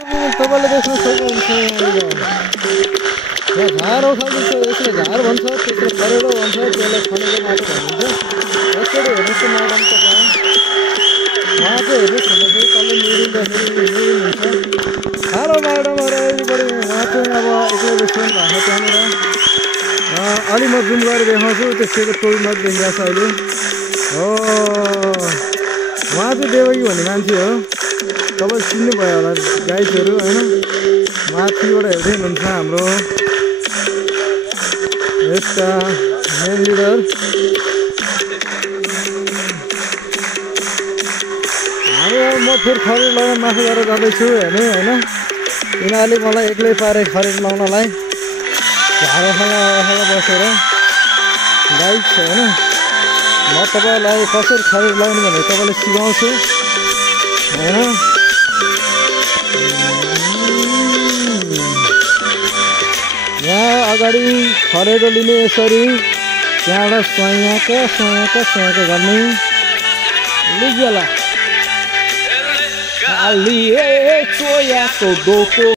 तपाईँले देख्न सक्नुहुन्छ यहाँ झार उठाउँदैछ यसले झार भन्छ त्यसले खरेडो भन्छ त्यसलाई खनेको माटो भनिन्छ यसरी हेर्नुहोस् त म्याडम तपाईँ उहाँ चाहिँ हेर्नुहोस् भन्दाखेरि तल्लो निरिँदाखेरि निरिङ हुन्छ हेलो म्याडमहरू एभ्रिबडी उहाँ चाहिँ अब एक्लै बसिरहनु भएको छ त्यहाँनिर अलि म जुम गरेर देखाउँछु त्यसको टोल मात्र देखिरहेको छ अहिले हो उहाँ चाहिँ देवकी भन्ने मान्छे हो तपाईँ चिन्नुभयो होला गाइडहरू होइन माथिबाट हेर्दै हुनुहुन्छ हाम्रो यसका मेन लिडर अब म फेरि खरेड लगाउन माथि गरेर जाँदैछु हेर्नु होइन यिनीहरूले मलाई एक्लै पारे खरेड लगाउनलाई झाडासँग बसेर गाइड छ होइन म तपाईँलाई कसरी खरेड लगाउनु भनेर तपाईँलाई सिकाउँछु होइन यहाँ अगाडि खरेडो लिने यसरी त्यहाँबाट स्वायाका गर्ने लिजला